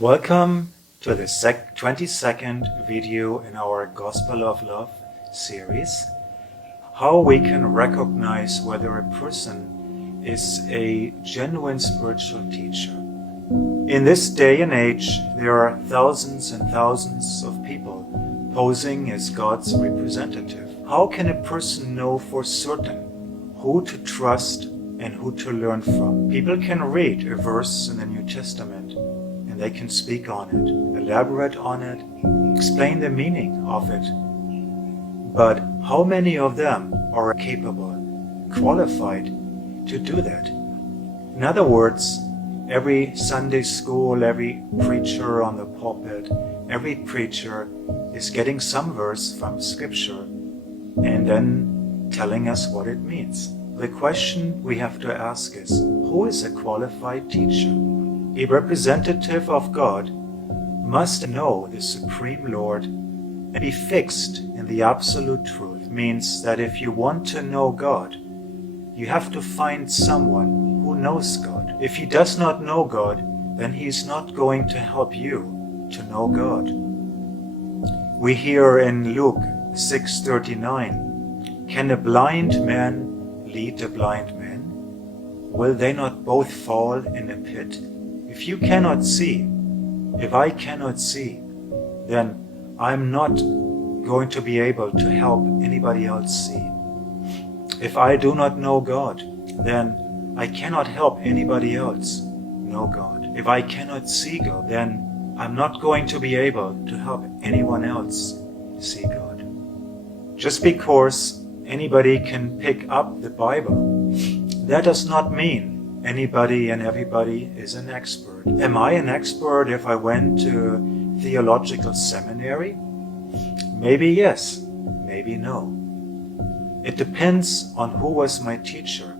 Welcome to the 22nd video in our Gospel of Love series. How we can recognize whether a person is a genuine spiritual teacher. In this day and age, there are thousands and thousands of people posing as God's representative. How can a person know for certain who to trust and who to learn from? People can read a verse in the New Testament and they can speak on it, elaborate on it, explain the meaning of it. But how many of them are capable, qualified to do that? In other words, every Sunday school, every preacher on the pulpit, every preacher is getting some verse from Scripture and then telling us what it means. The question we have to ask is, who is a qualified teacher? A representative of God must know the Supreme Lord and be fixed in the absolute truth. It means that if you want to know God, you have to find someone who knows God. If he does not know God, then he is not going to help you to know God. We hear in Luke 6:39, "Can a blind man lead a blind man? Will they not both fall in a pit? If you cannot see, if I cannot see, then I'm not going to be able to help anybody else see. If I do not know God, then I cannot help anybody else know God. If I cannot see God, then I'm not going to be able to help anyone else see God." Just because anybody can pick up the Bible, that does not mean anybody and everybody is an expert. Am I an expert if I went to theological seminary? Maybe yes, maybe no. It depends on who was my teacher.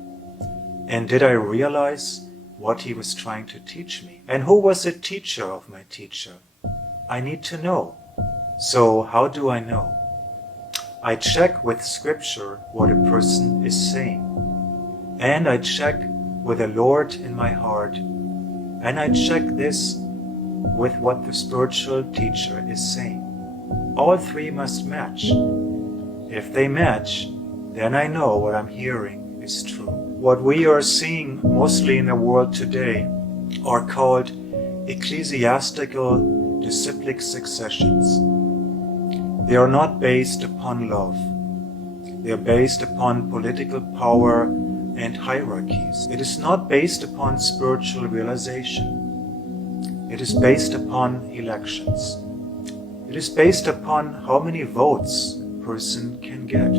And did I realize what he was trying to teach me? And who was the teacher of my teacher? I need to know. So how do I know? I check with Scripture what a person is saying. And I check with the Lord in my heart. And I check this with what the spiritual teacher is saying. All three must match. If they match, then I know what I'm hearing is true. What we are seeing mostly in the world today are called ecclesiastical disciplic successions. They are not based upon love. They are based upon political power and hierarchies. It is not based upon spiritual realization. It is based upon elections. It is based upon how many votes a person can get.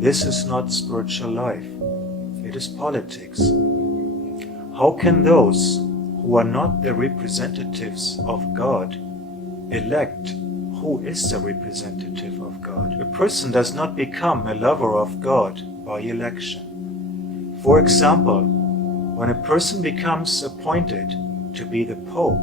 This is not spiritual life. It is politics. How can those who are not the representatives of God elect who is the representative of God? A person does not become a lover of God by election. For example, when a person becomes appointed to be the Pope,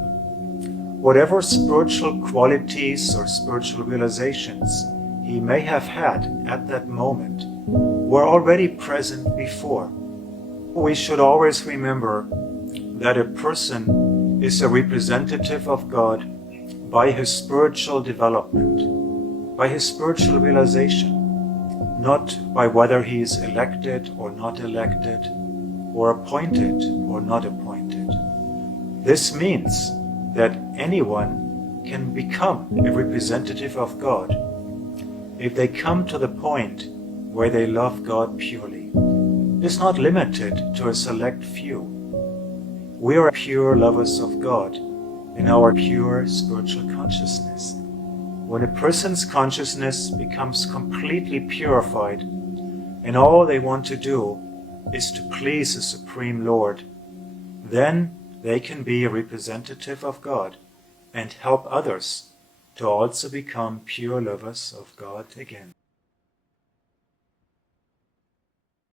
whatever spiritual qualities or spiritual realizations he may have had at that moment were already present before. We should always remember that a person is a representative of God by his spiritual development, by his spiritual realization, not by whether he is elected or not elected, or appointed or not appointed. This means that anyone can become a representative of God if they come to the point where they love God purely. It is not limited to a select few. We are pure lovers of God in our pure spiritual consciousness. When a person's consciousness becomes completely purified and all they want to do is to please the Supreme Lord, then they can be a representative of God and help others to also become pure lovers of God again.